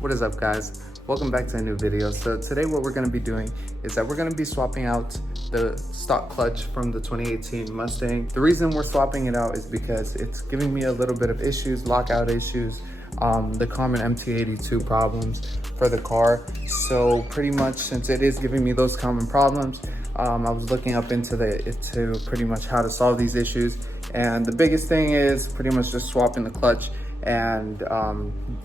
What is up, guys? Welcome back to a new video. So today what we're going to be doing is that we're going to be swapping out the stock clutch from the 2018 Mustang. The reason we're swapping it out is because it's giving me a little bit of issues, lockout issues, the common MT82 problems for the car. So pretty much since it is giving me those common problems, I was looking up into pretty much how to solve these issues. And the biggest thing is pretty much just swapping the clutch and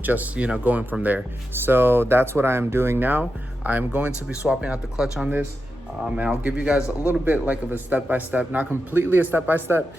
just going from there. So that's what I am doing now. I'm going to be swapping out the clutch on this, and I'll give you guys a little bit like of a step-by-step, not completely a step-by-step,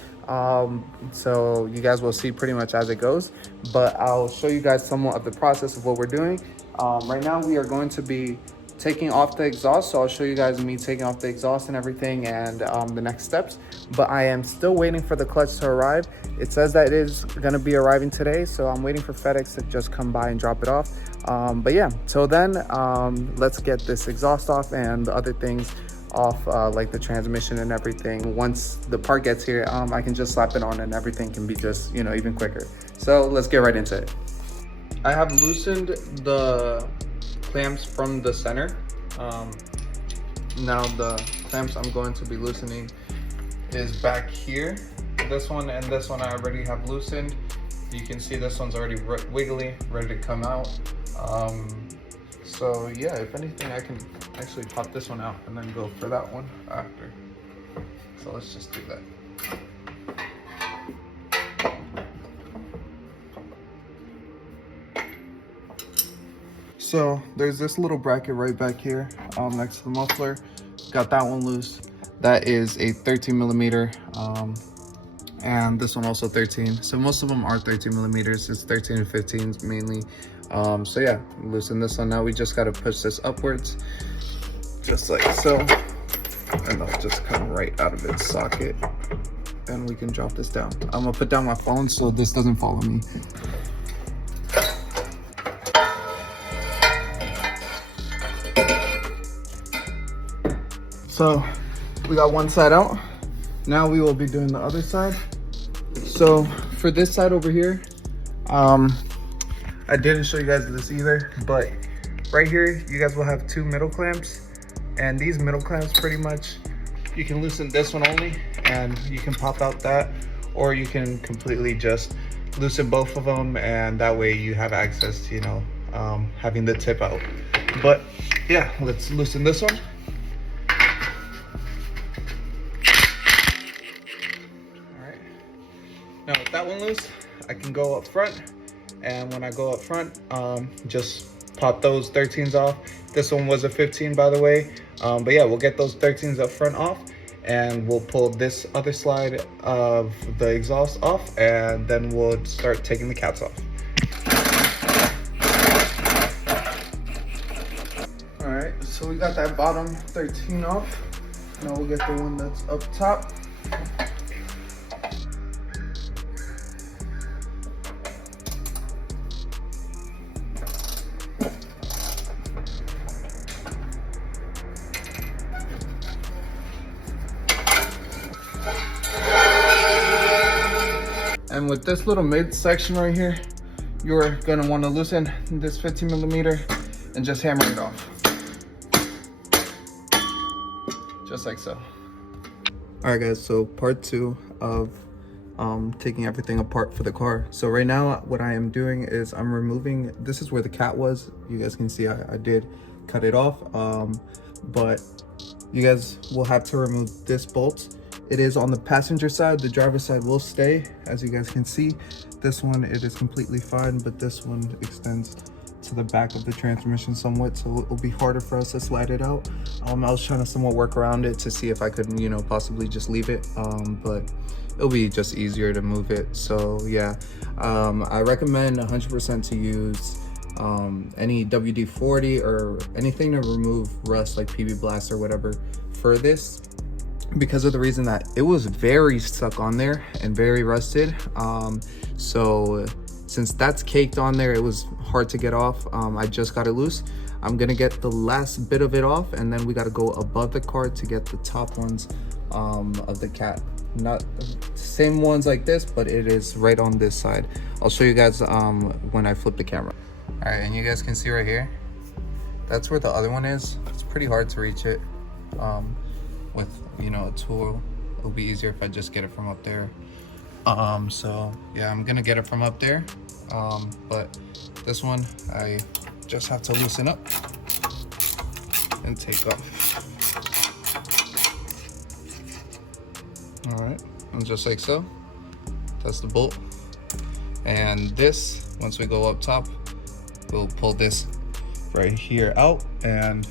so you guys will see pretty much as it goes, but I'll show you guys somewhat of the process of what we're doing. Right now we are going to be taking off the exhaust, so I'll show you guys me taking off the exhaust and everything, and the next steps. But I am still waiting for the clutch to arrive. It says that it is going to be arriving today, so I'm waiting for FedEx to just come by and drop it off. But yeah, till then, let's get this exhaust off and the other things off, like the transmission and everything. Once the part gets here, I can just slap it on and everything can be just even quicker. So let's get right into it. I have loosened the clamps from the center. Now the clamps I'm going to be loosening is back here. This one and this one I already have loosened. You can see this one's already wiggly, ready to come out. So yeah, if anything, I can actually pop this one out and then go for that one after. So let's just do that. So there's this little bracket right back here next to the muffler. Got that one loose. That is a 13 millimeter, and this one also 13. So most of them are 13 millimeters. It's 13 and 15s mainly. So yeah, loosen this one. Now we just got to push this upwards, just like so, and it'll just come right out of its socket, and we can drop this down. I'm gonna put down my phone so this doesn't follow me. So we got one side out. Now we will be doing the other side. So for this side over here, I didn't show you guys this either, but right here you guys will have two middle clamps, and these middle clamps pretty much you can loosen this one only and you can pop out that, or you can completely just loosen both of them, and that way you have access to having the tip out. But yeah, let's loosen this one. Now with that one loose, I can go up front, and when I go up front, just pop those 13s off. This one was a 15, by the way, but yeah, we'll get those 13s up front off, and we'll pull this other slide of the exhaust off, and then we'll start taking the caps off. All right, so we got that bottom 13 off. Now we'll get the one that's up top. And with this little mid section right here, you're gonna want to loosen this 15 millimeter and just hammer it off. Just like so. All right guys, so part two of taking everything apart for the car. So right now what I am doing is I'm removing, this is where the cat was. You guys can see I did cut it off, but you guys will have to remove this bolt. It is on the passenger side. The driver's side will stay, as you guys can see. This one, it is completely fine, but this one extends to the back of the transmission somewhat, so it will be harder for us to slide it out. I was trying to somewhat work around it to see if I could, possibly just leave it, but it'll be just easier to move it. So yeah, I recommend 100% to use any WD-40 or anything to remove rust, like PB Blast or whatever, for this, because of the reason that it was very stuck on there and very rusted. So since that's caked on there, it was hard to get off. I just got it loose. I'm gonna get the last bit of it off, and then we got to go above the car to get the top ones of the cat. Not the same ones like this, but it is right on this side. I'll show you guys when I flip the camera. All right, and you guys can see right here, that's where the other one is. It's pretty hard to reach it with, you know, a tool. It'll be easier if I just get it from up there. So yeah, I'm gonna get it from up there. But this one, I just have to loosen up and take off. All right, and just like so, that's the bolt. And this, once we go up top, we'll pull this right here out and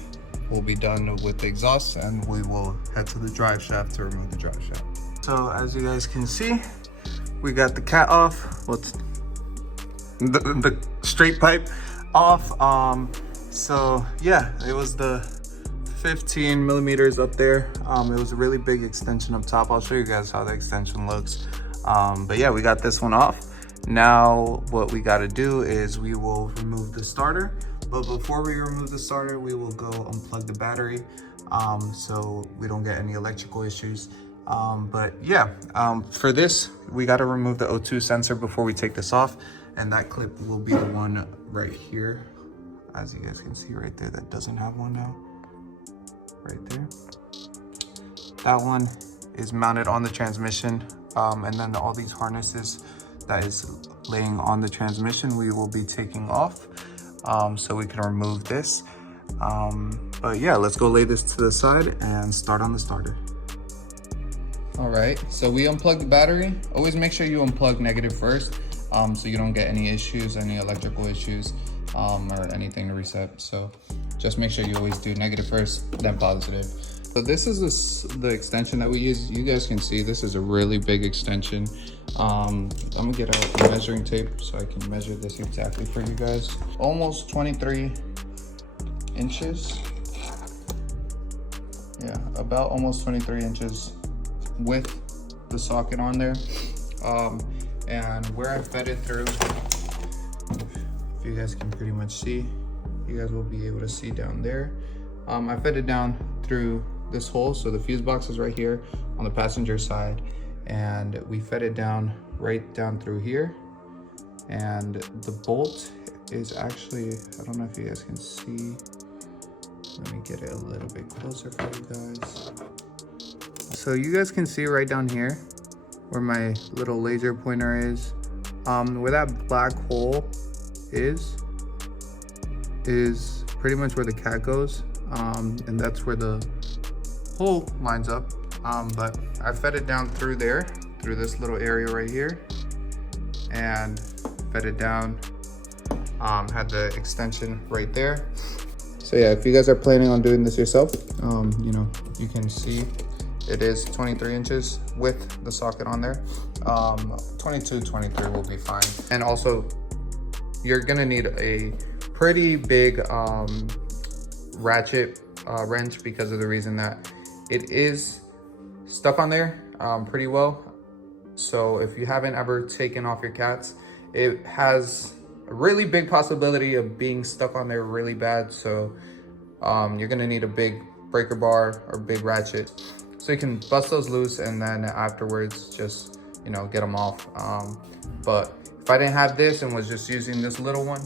we'll be done with the exhaust, and we will head to the drive shaft to remove the drive shaft. So as you guys can see, we got the cat off. What's the straight pipe off. So yeah, it was the 15 millimeters up there. It was a really big extension up top. I'll show you guys how the extension looks. But yeah, we got this one off. Now what we got to do is we will remove the starter. But before we remove the starter, we will go unplug the battery so we don't get any electrical issues. But yeah, for this, we got to remove the O2 sensor before we take this off. And that clip will be the one right here. As you guys can see right there, that doesn't have one now. Right there. That one is mounted on the transmission. And then all these harnesses that is laying on the transmission, we will be taking off. So we can remove this. But yeah, let's go lay this to the side and start on the starter. All right, so we unplugged the battery. Always make sure you unplug negative first, so you don't get any issues, any electrical issues, or anything to reset. So just make sure you always do negative first, then positive. So this is the extension that we use. You guys can see this is a really big extension. I'm gonna get out the measuring tape so I can measure this exactly for you guys. Almost 23 inches. Yeah, about almost 23 inches with the socket on there. And where I fed it through, if you guys can pretty much see, you guys will be able to see down there. I fed it down through this hole, so the fuse box is right here on the passenger side, and we fed it down right down through here. And the bolt is actually, I don't know if you guys can see, let me get it a little bit closer for you guys. So you guys can see right down here where my little laser pointer is, where that black hole is pretty much where the cat goes, and that's where the hole lines up. But I fed it down through there, through this little area right here, and fed it down, had the extension right there. So yeah, if you guys are planning on doing this yourself, you know, you can see it is 23 inches with the socket on there. 22, 23 will be fine. And also, you're gonna need a pretty big ratchet wrench, because of the reason that it is stuck on there pretty well. So if you haven't ever taken off your cats, it has a really big possibility of being stuck on there really bad. So you're gonna need a big breaker bar or big ratchet, so you can bust those loose and then afterwards just, you know, get them off. But if I didn't have this and was just using this little one,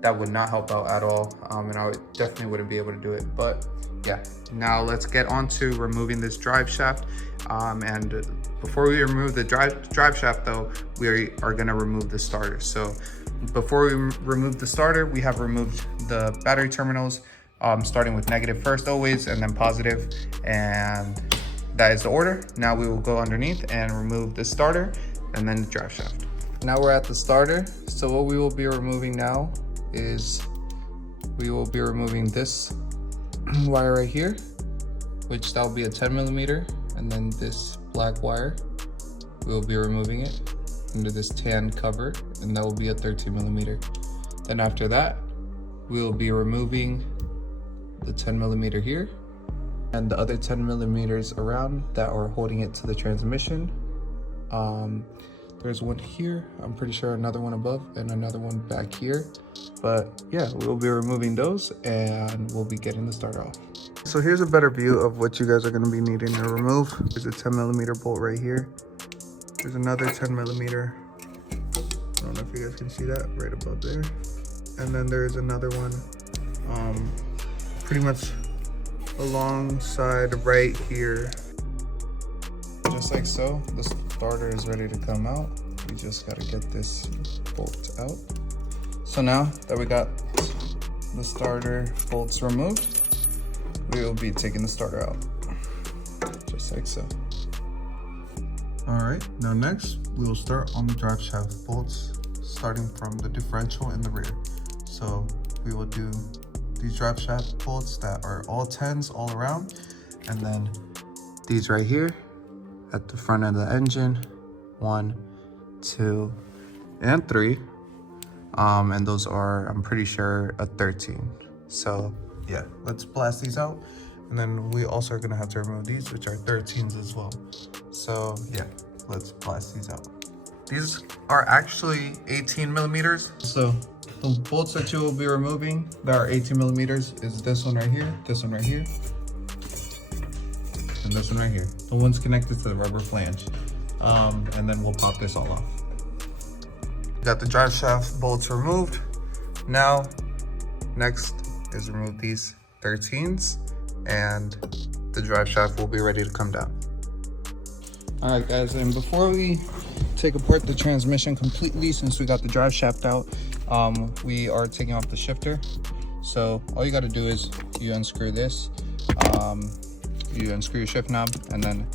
that would not help out at all. And I definitely wouldn't be able to do it. But yeah, now let's get on to removing this drive shaft. And before we remove the drive shaft though, we are gonna remove the starter. So before we remove the starter, we have removed the battery terminals, starting with negative first always, and then positive, and that is the order. Now we will go underneath and remove the starter and then the drive shaft. Now we're at the starter. So what we will be removing now is we will be removing this wire right here, which that will be a 10 millimeter, and then this black wire, we will be removing it under this tan cover, and that will be a 13 millimeter. Then after that, we will be removing the 10 millimeter here and the other 10 millimeters around that are holding it to the transmission. There's one here, I'm pretty sure another one above, and another one back here. But yeah, we'll be removing those and we'll be getting the starter off. So here's a better view of what you guys are gonna be needing to remove. There's a 10 millimeter bolt right here. There's another 10 millimeter. I don't know if you guys can see that right above there. and then there's another one pretty much alongside right here. Just like so, the starter is ready to come out. We just gotta get this bolt out. So now that we got the starter bolts removed, we will be taking the starter out, just like so. All right, now next we will start on the drive shaft bolts, starting from the differential in the rear. So we will do these drive shaft bolts that are all 10s all around, and then these right here at the front of the engine, 1, 2, and 3. And those are, I'm pretty sure, a 13. So yeah, let's blast these out. And then we also are gonna have to remove these, which are 13s as well. So yeah, let's blast these out. These are actually 18 millimeters. So the bolts that you will be removing that are 18 millimeters is this one right here, this one right here, and this one right here. The one's connected to the rubber flange. And then we'll pop this all off. Got the drive shaft bolts removed. Now, next is remove these 13s, and the drive shaft will be ready to come down. All right, guys, and before we take apart the transmission completely, since we got the drive shaft out, we are taking off the shifter. So all you got to do is you unscrew this, you unscrew your shift knob, and then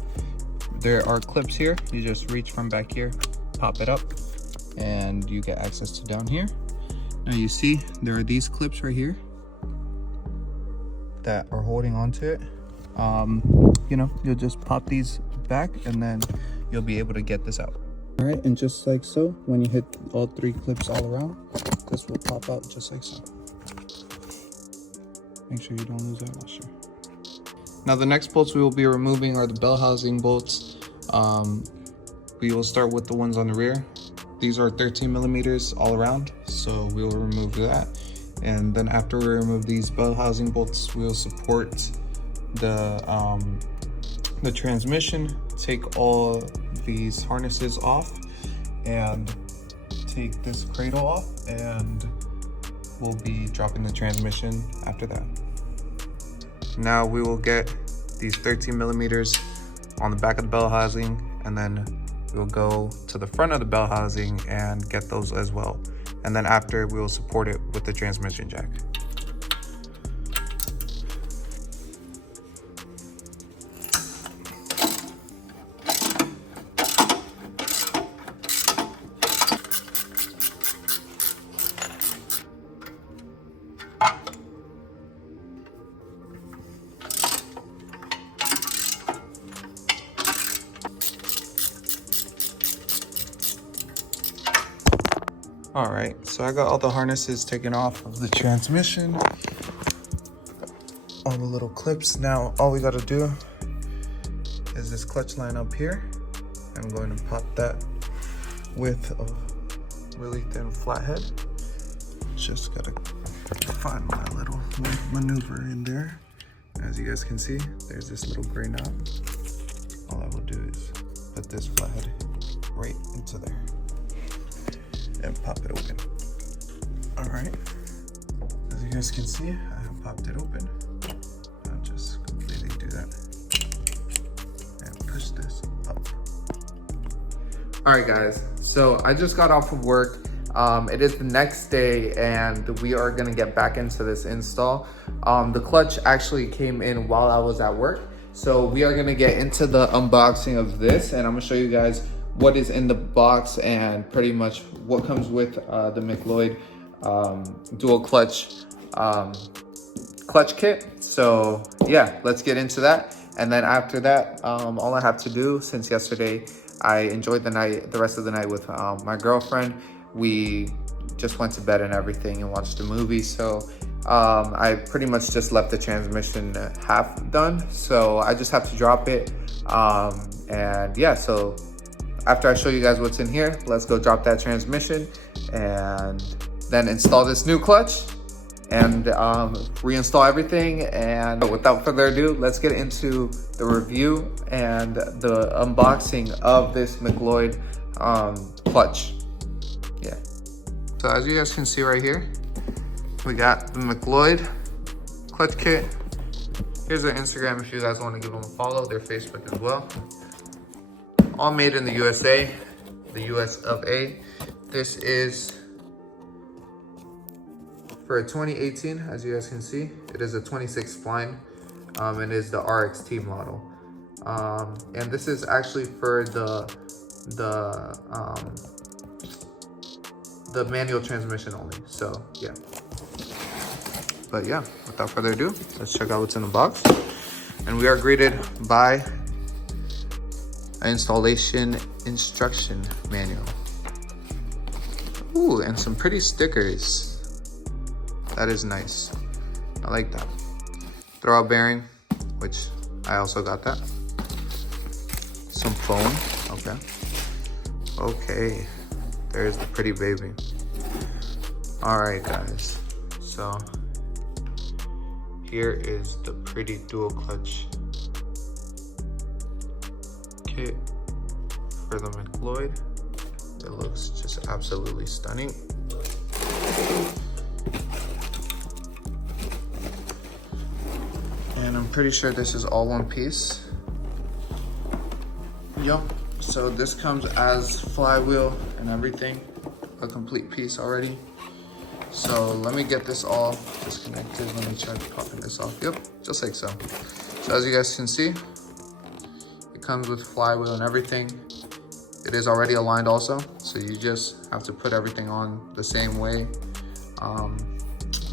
there are clips here. You just reach from back here, pop it up, and you get access to down here. Now you see there are these clips right here that are holding onto it. You know, you'll just pop these back and then you'll be able to get this out. All right, and just like so, when you hit all 3 clips all around, this will pop out just like so. Make sure you don't lose that washer. Now the next bolts we will be removing are the bell housing bolts. We will start with the ones on the rear. These are 13 millimeters all around, so we will remove that. And then after we remove these bell housing bolts, we will support the transmission, take all these harnesses off, and take this cradle off, and we'll be dropping the transmission after that. Now we will get these 13 millimeters on the back of the bell housing, and then we'll go to the front of the bell housing and get those as well. And then after, we will support it with the transmission jack. All right, so I got all the harnesses taken off of the transmission, all the little clips. Now, all we gotta do is this clutch line up here. I'm going to pop that with a really thin flathead. Just gotta find my little maneuver in there. As you guys can see, there's this little gray knob. All I will do is put this flathead right into there and pop it open. All right, as you guys can see, I have popped it open. I'll just completely do that and push this up. All right, guys, so I just got off of work. It is the next day and we are gonna get back into this install. The clutch actually came in while I was at work. So we are gonna get into the unboxing of this, and I'm gonna show you guys what is in the box and pretty much what comes with the McLeod dual clutch clutch kit. So yeah, let's get into that. And then after that, all I have to do, since yesterday I enjoyed the rest of the night with my girlfriend, we just went to bed and everything and watched a movie. So I pretty much just left the transmission half done. So I just have to drop it. And yeah, so after I show you guys what's in here, let's go drop that transmission and then install this new clutch and reinstall everything. And without further ado, let's get into the review and the unboxing of this McLeod clutch. Yeah. So as you guys can see right here, we got the McLeod clutch kit. Here's their Instagram if you guys want to give them a follow, their Facebook as well. All made in the USA, the US of A. This is for a 2018, as you guys can see. It is a 26 spline, and is the RXT model. And this is actually for the manual transmission only, so yeah. But yeah, without further ado, let's check out what's in the box. And we are greeted by an installation instruction manual. Ooh, and some pretty stickers. That is nice. I like that. Throwout bearing, which I also got that. Some foam, okay. Okay, there's the pretty baby. All right, guys, so here is the pretty dual clutch kit for the McLeod. It looks just absolutely stunning. And I'm pretty sure this is all one piece. Yup, so this comes as flywheel and everything, a complete piece already. So let me get this all disconnected. Let me try popping this off. Yep, just like so. So as you guys can see, it comes with flywheel and everything. It is already aligned also, so you just have to put everything on the same way.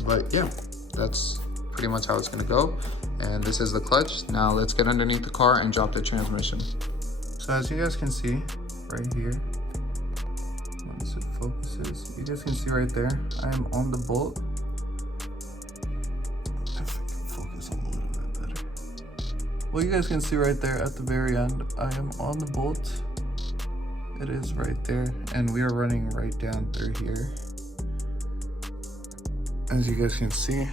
But yeah, that's pretty much how it's gonna go. And this is the clutch. Now let's get underneath the car and drop the transmission. So as you guys can see right here, once it focuses, you guys can see right there, I am on the bolt. If I can focus a little bit better. Well, you guys can see right there at the very end, I am on the bolt. It is right there, and we are running right down through here. As you guys can see,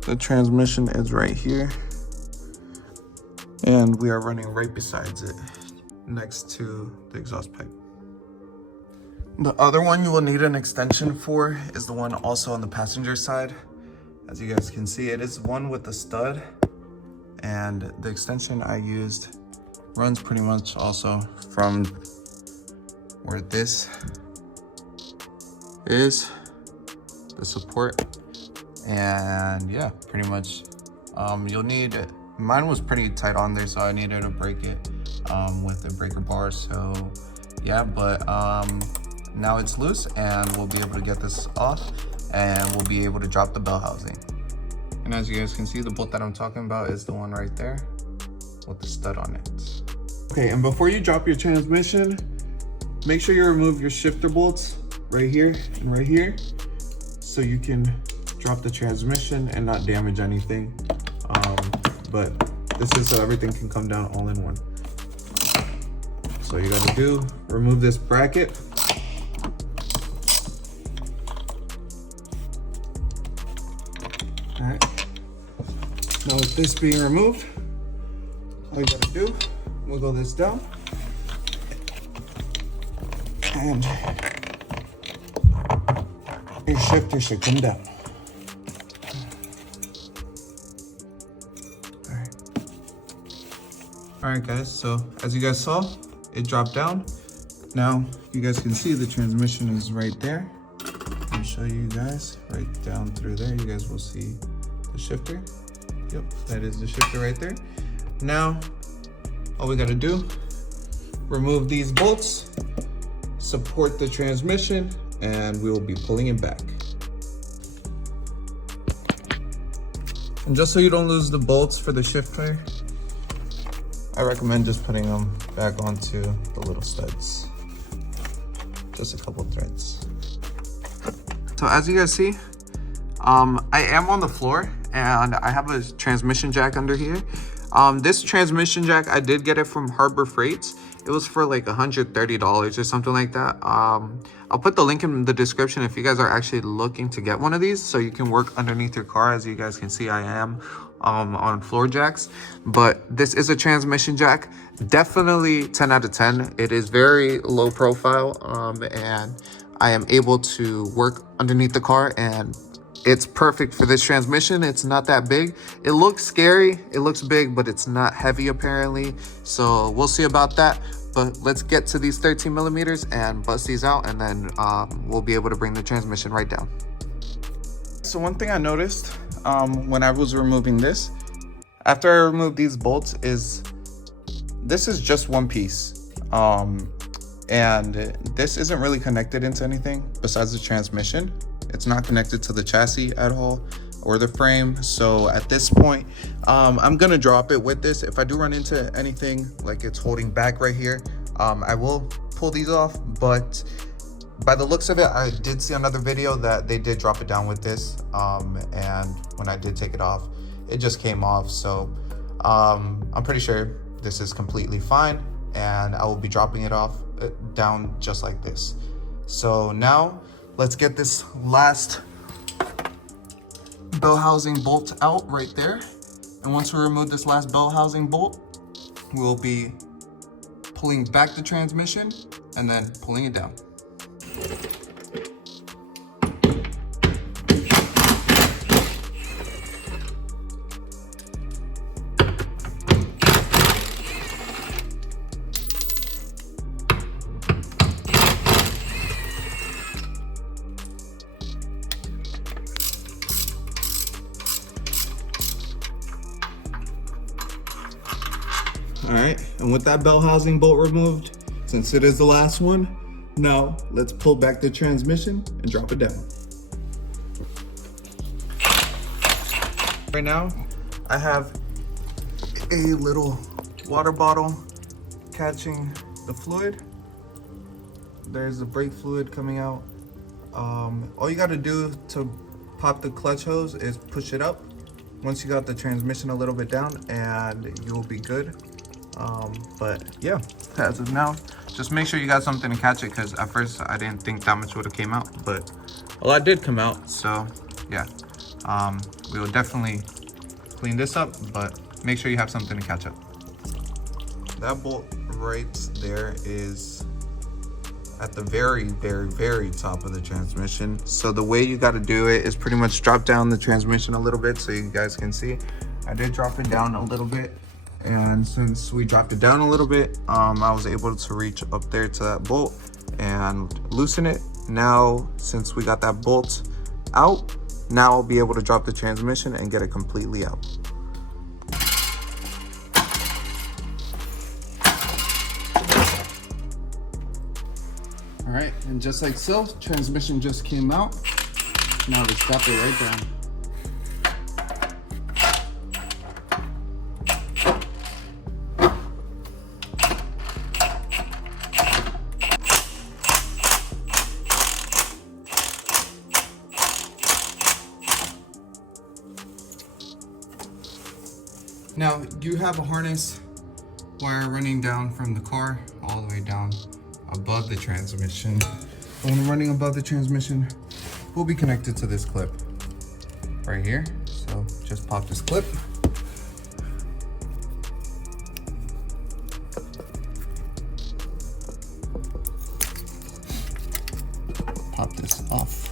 the transmission is right here, and we are running right besides it, next to the exhaust pipe. The other one you will need an extension for is the one also on the passenger side. As you guys can see, it is one with the stud, and the extension I used runs pretty much also from where this is, the support. And yeah, pretty much you'll need, mine was pretty tight on there, so I needed to break it with a breaker bar. So yeah, but now it's loose, and we'll be able to get this off, and we'll be able to drop the bell housing. And as you guys can see, the bolt that I'm talking about is the one right there with the stud on it. Okay, and before you drop your transmission, make sure you remove your shifter bolts right here and right here, so you can drop the transmission and not damage anything. But this is so everything can come down all in one. So you gotta do, remove this bracket. All right, now with this being removed, all you gotta do, wiggle this down, and your shifter should come down. All right guys, so as you guys saw, it dropped down. Now you guys can see the transmission is right there. Let me show you guys right down through there. You guys will see the shifter. Yep, that is the shifter right there. Now, all we gotta do, remove these bolts, support the transmission, and we will be pulling it back. And just so you don't lose the bolts for the shifter, I recommend just putting them back onto the little studs. Just a couple threads. So as you guys see, I am on the floor, and I have a transmission jack under here. This transmission jack, I did get it from Harbor Freights. It was for like $130 or something like that. I'll put the link in the description if you guys are actually looking to get one of these, so you can work underneath your car. As you guys can see, I am on floor jacks. But this is a transmission jack. Definitely 10 out of 10. It is very low profile, and I am able to work underneath the car and it's perfect for this transmission. It's not that big. It looks scary, it looks big, but it's not heavy apparently. So we'll see about that. But let's get to these 13 millimeters and bust these out, and then we'll be able to bring the transmission right down. So one thing I noticed when I was removing this, after I removed these bolts, is this is just one piece. And this isn't really connected into anything besides the transmission. It's not connected to the chassis at all or the frame. So at this point, I'm gonna drop it with this. If I do run into anything like it's holding back right here, I will pull these off. But by the looks of it, I did see another video that they did drop it down with this. And when I did take it off, it just came off. So I'm pretty sure this is completely fine, and I will be dropping it off down just like this. So now let's get this last bell housing bolt out right there. And once we remove this last bell housing bolt, we'll be pulling back the transmission and then pulling it down. All right, and with that bell housing bolt removed, since it is the last one, now let's pull back the transmission and drop it down. Right now, I have a little water bottle catching the fluid. There's the brake fluid coming out. All you gotta do to pop the clutch hose is push it up once you got the transmission a little bit down, and you'll be good. But yeah, as of now, just make sure you got something to catch it, because at first I didn't think that much would have came out, but a lot did come out. So yeah, we will definitely clean this up, but make sure you have something to catch up. That bolt right there is at the very top of the transmission. So the way you got to do it is pretty much drop down the transmission a little bit so you guys can see. I did drop it down a little bit, and since we dropped it down a little bit, I was able to reach up there to that bolt and loosen it. Now, since we got that bolt out, now I'll be able to drop the transmission and get it completely out. All right, and just like so, transmission just came out. Now let's drop it right down. Now, you have a harness wire running down from the car all the way down above the transmission. When running above the transmission, will be connected to this clip right here. So just pop this clip. Pop this off.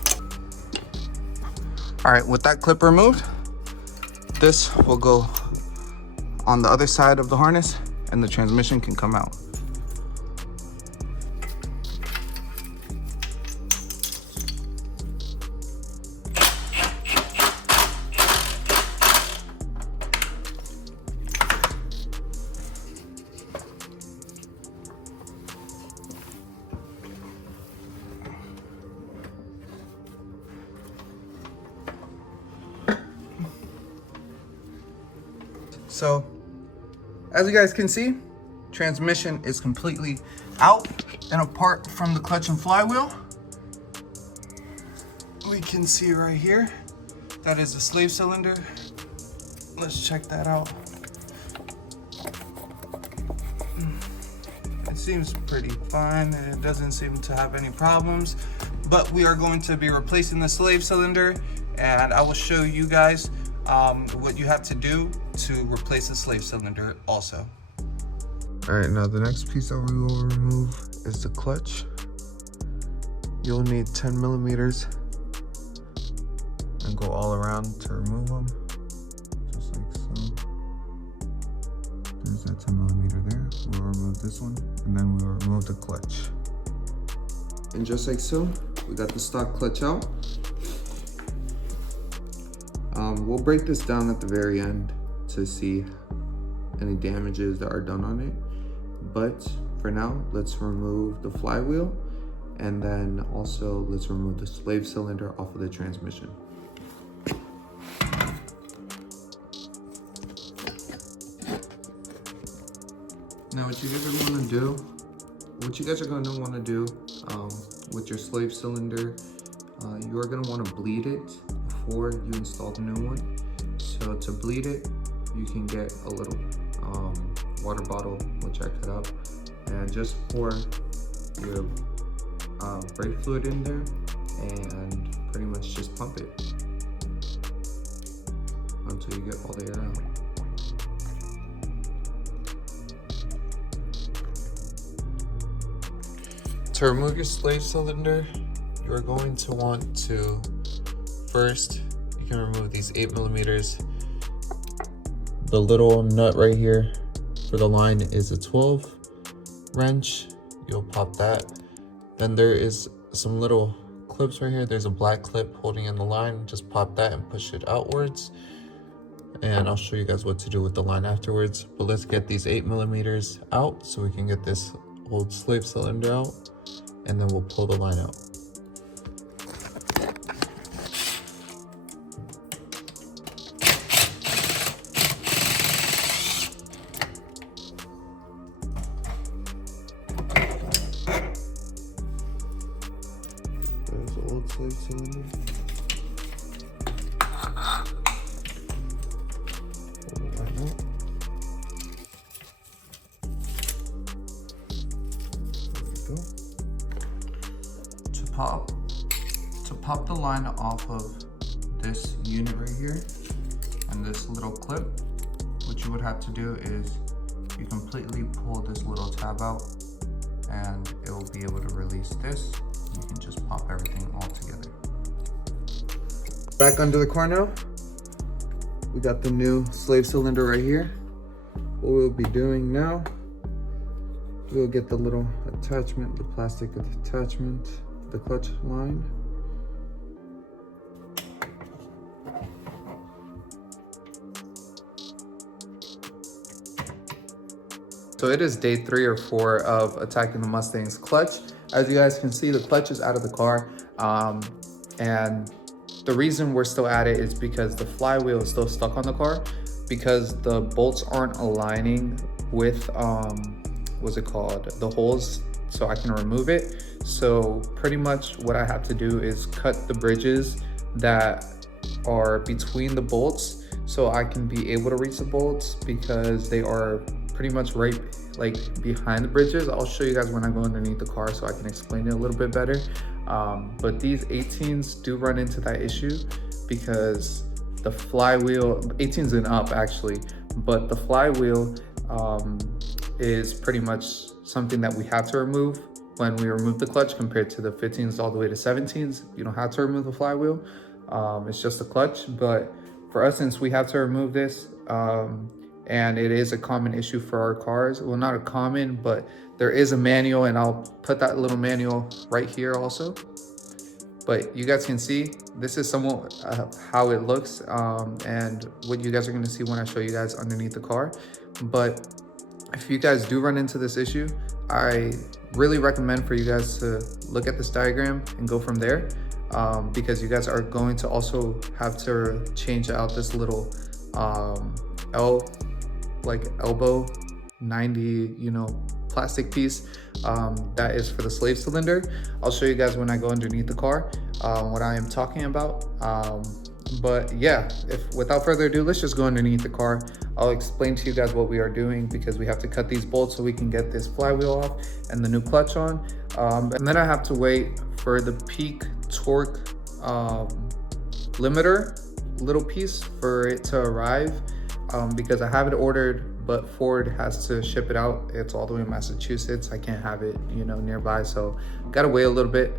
All right, with that clip removed, this will go on the other side of the harness and the transmission can come out. So, as you guys can see, transmission is completely out and apart from the clutch and flywheel. We can see right here, that is the slave cylinder. Let's check that out. It seems pretty fine. It doesn't seem to have any problems, but we are going to be replacing the slave cylinder, and I will show you guys what you have to do to replace the slave cylinder also. All right, now the next piece that we will remove is the clutch. You'll need 10 millimeters and gonna go all around to remove them, just like so. There's that 10mm there. We'll remove this one, and then we'll remove the clutch. And just like so, we got the stock clutch out. We'll break this down at the very end to see any damages that are done on it. But for now, let's remove the flywheel, and then also let's remove the slave cylinder off of the transmission. Now what you guys are going to want to do with your slave cylinder, you are going to want to bleed it before you install the new one. So to bleed it, you can get a little water bottle, which I cut up, and just pour your brake fluid in there and pretty much just pump it until you get all the air out. To remove your slave cylinder, you're going to want to first, you can remove these 8mm. The little nut right here for the line is a 12 wrench. You'll pop that. Then there is some little clips right here. There's a black clip holding in the line. Just pop that and push it outwards. And I'll show you guys what to do with the line afterwards. But let's get these 8mm out so we can get this old slave cylinder out. And then we'll pull the line out. There's the old slave cylinder. Pull the line out. There we go. To pop the line off of this unit right here and this little clip, what you would have to do is you completely pull this little tab out and it will be able to release this. You can just pop everything all together. Back under the car now, we got the new slave cylinder right here. What we'll be doing now, we'll get the little attachment, the plastic attachment, the clutch line. So it is day 3 or 4 of attacking the Mustang's clutch. As you guys can see, the clutch is out of the car. And the reason we're still at it is because the flywheel is still stuck on the car because the bolts aren't aligning with, what's it called? The holes, so I can remove it. So pretty much what I have to do is cut the bridges that are between the bolts so I can be able to reach the bolts because they are pretty much right like behind the bridges. I'll show you guys when I go underneath the car so I can explain it a little bit better. But these 18s do run into that issue because the flywheel, 18s and up actually, but the flywheel is pretty much something that we have to remove when we remove the clutch compared to the 15s all the way to 17s. You don't have to remove the flywheel. It's just the clutch. But for us, since we have to remove this, and it is a common issue for our cars. Well, not a common, but there is a manual, and I'll put that little manual right here also. But you guys can see, this is somewhat how it looks and what you guys are gonna see when I show you guys underneath the car. But if you guys do run into this issue, I really recommend for you guys to look at this diagram and go from there because you guys are going to also have to change out this little elbow 90, plastic piece that is for the slave cylinder. I'll show you guys when I go underneath the car what I am talking about. But yeah, without further ado, let's just go underneath the car. I'll explain to you guys what we are doing because we have to cut these bolts so we can get this flywheel off and the new clutch on. And then I have to wait for the peak torque limiter little piece for it to arrive because I have it ordered, but Ford has to ship it out. It's all the way in Massachusetts. I can't have it, nearby, so gotta wait a little bit.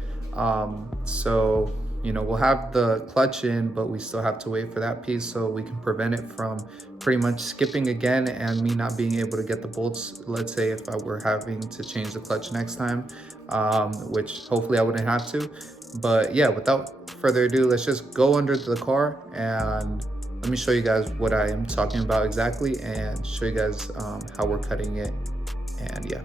So you know, we'll have the clutch in, but we still have to wait for that piece so we can prevent it from pretty much skipping again and me not being able to get the bolts. Let's say if I were having to change the clutch next time, which hopefully I wouldn't have to. But yeah, without further ado, let's just go under the car and let me show you guys what I am talking about exactly and show you guys how we're cutting it. And yeah.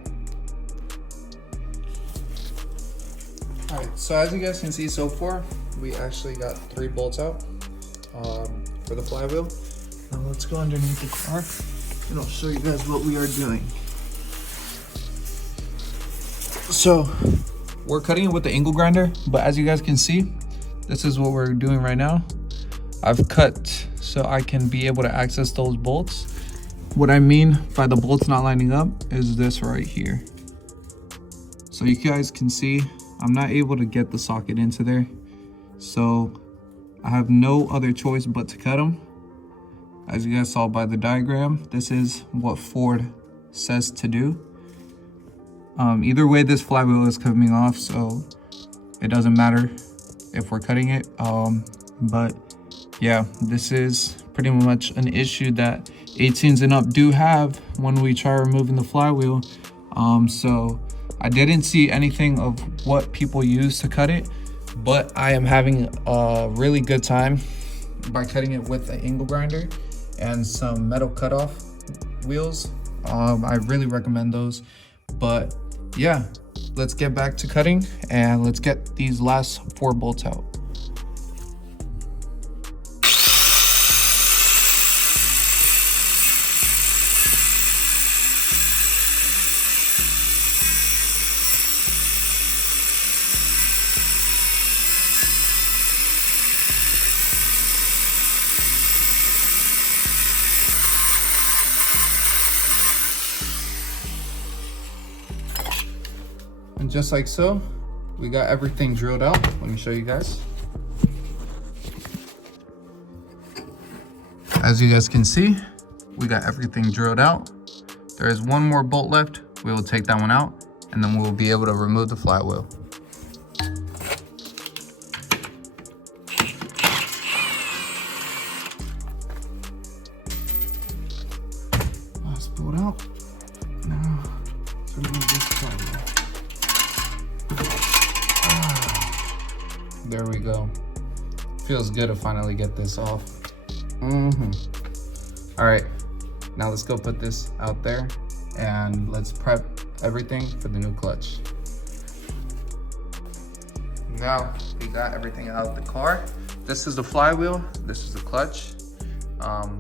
All right, so as you guys can see so far, we actually got 3 bolts out for the flywheel. Now let's go underneath the car and I'll show you guys what we are doing. So we're cutting it with the angle grinder, but as you guys can see, this is what we're doing right now. I've cut so I can be able to access those bolts. What I mean by the bolts not lining up is this right here. So you guys can see I'm not able to get the socket into there. So I have no other choice but to cut them. As you guys saw by the diagram, this is what Ford says to do. Either way, this flywheel is coming off, so it doesn't matter if we're cutting it. But yeah, this is pretty much an issue that 18s and up do have when we try removing the flywheel. So I didn't see anything of what people use to cut it, but I am having a really good time by cutting it with an angle grinder and some metal cutoff wheels. I really recommend those. But yeah, let's get back to cutting and let's get these last 4 bolts out. And just like so, we got everything drilled out. Let me show you guys. As you guys can see, we got everything drilled out. There is one more bolt left. We will take that one out and then we'll be able to remove the flywheel. Last bolt out. Now, let's remove this flywheel. There we go. Feels good to finally get this off. All right, now let's go put this out there and let's prep everything for the new clutch. Now we got everything out of the car. This is the flywheel, this is the clutch.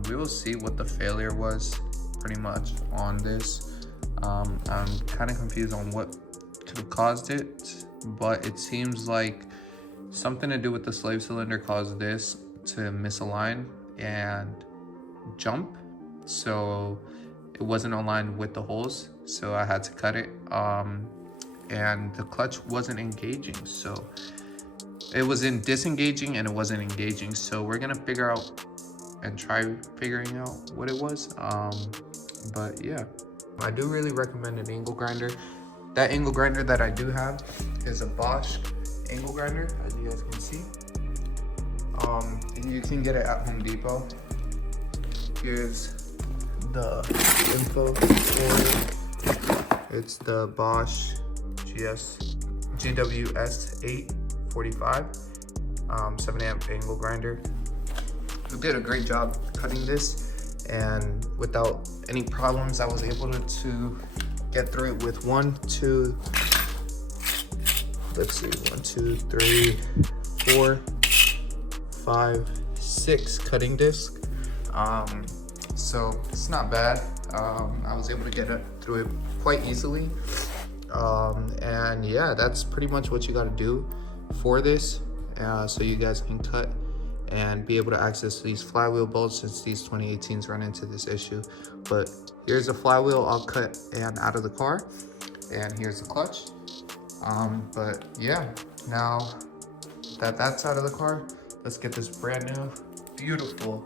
We will see what the failure was pretty much on this. I'm kind of confused on what could have caused it, but it seems like something to do with the slave cylinder caused this to misalign and jump. So it wasn't aligned with the holes, so I had to cut it. And the clutch wasn't engaging, so it was disengaging and it wasn't engaging. So we're gonna figure out and try figuring out what it was. But yeah, I do really recommend an angle grinder. That angle grinder that I do have is a Bosch angle grinder, as you guys can see. You can get it at Home Depot. Here's the info for it. It's the Bosch GWS 845 7 amp angle grinder. We did a great job cutting this, and without any problems, I was able to get through it with 1, 2, let's see, 1, 2, 3, 4, 5, 6 cutting discs. So it's not bad. I was able to get through it quite easily. And yeah, that's pretty much what you got to do for this, so you guys can cut and be able to access these flywheel bolts, since these 2018s run into this issue. But here's a flywheel all cut and out of the car, and here's the clutch. But yeah, now that that's out of the car, let's get this brand new, beautiful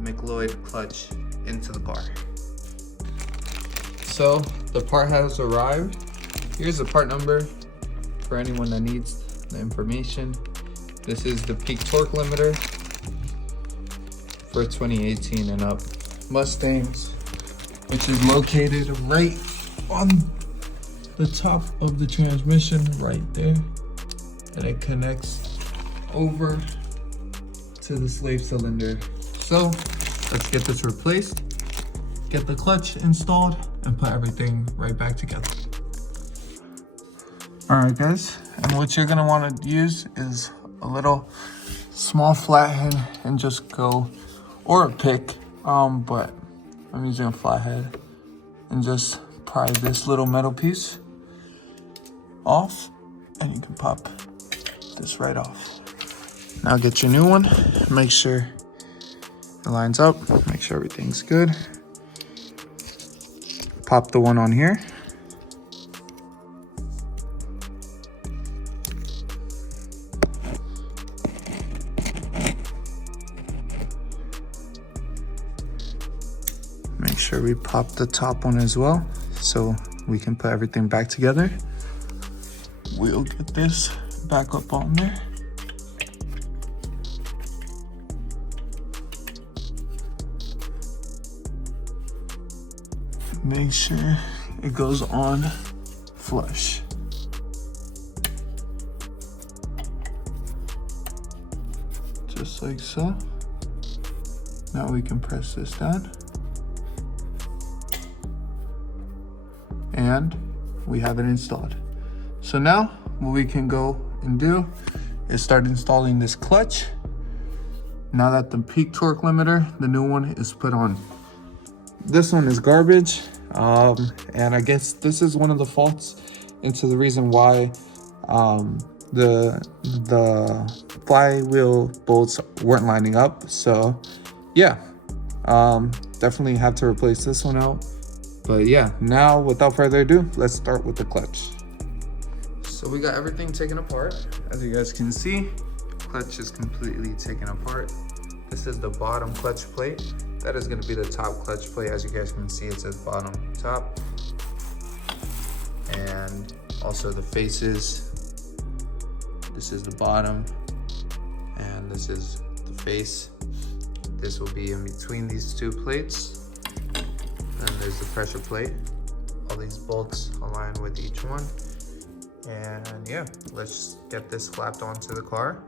McLeod clutch into the car. So the part has arrived. Here's the part number for anyone that needs the information. This is the peak torque limiter for 2018 and up Mustangs, which is located right on the top of the transmission right there. And it connects over to the slave cylinder. So let's get this replaced, get the clutch installed, and put everything right back together. All right, guys, and what you're gonna wanna use is a little small flathead and just go, or a pick, but I'm using a flathead, and just pry this little metal piece off, and you can pop this right off. Now get your new one, make sure it lines up, make sure everything's good. Pop the one on here. Make sure we pop the top one as well, so we can put everything back together. We'll get this back up on there. Make sure it goes on flush. Just like so. Now we can press this down. And we have it installed. So now what we can go and do is start installing this clutch. Now that the peak torque limiter, the new one, is put on. This one is garbage, and I guess this is one of the faults into the reason why the flywheel bolts weren't lining up. So yeah, definitely have to replace this one out. But yeah, now without further ado, let's start with the clutch. So we got everything taken apart. As you guys can see, clutch is completely taken apart. This is the bottom clutch plate. That is gonna be the top clutch plate. As you guys can see, it says bottom, top. And also the faces. This is the bottom, and this is the face. This will be in between these two plates. And there's the pressure plate. All these bolts align with each one. And yeah, let's get this flapped onto the car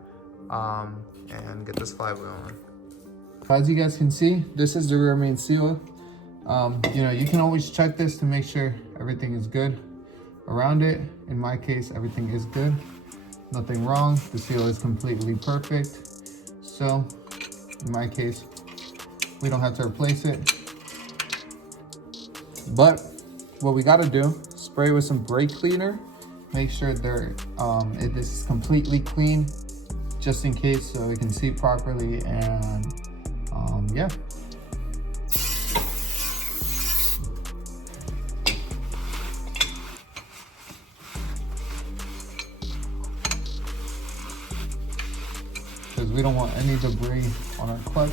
and get this flywheel on. As you guys can see, this is the rear main seal. You know, you can always check this to make sure everything is good around it. In my case, everything is good. Nothing wrong. The seal is completely perfect. So in my case, we don't have to replace it. But what we gotta do, spray with some brake cleaner. Make sure this is completely clean, just in case, so we can see properly. And yeah. Because we don't want any debris on our clutch,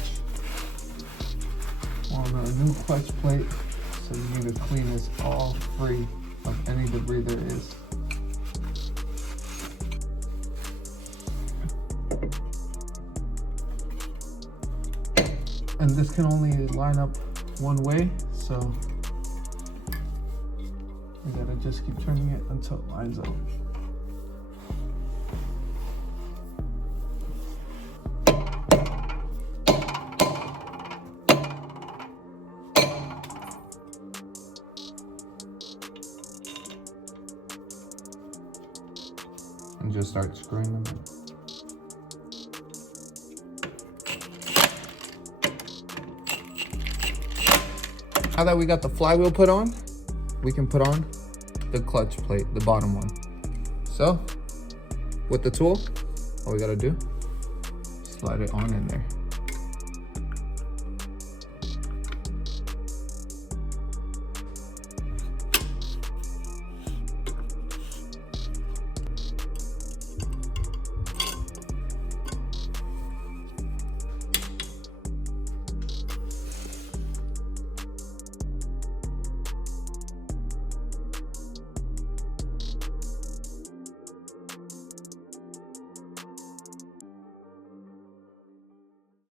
on our new clutch plate. So you need to clean this all free of any debris there is. And this can only line up one way, so we gotta just keep turning it until it lines up. And just start screwing them in. Now that we got the flywheel put on, we can put on the clutch plate, the bottom one. So with the tool, all we gotta do, slide it on in there.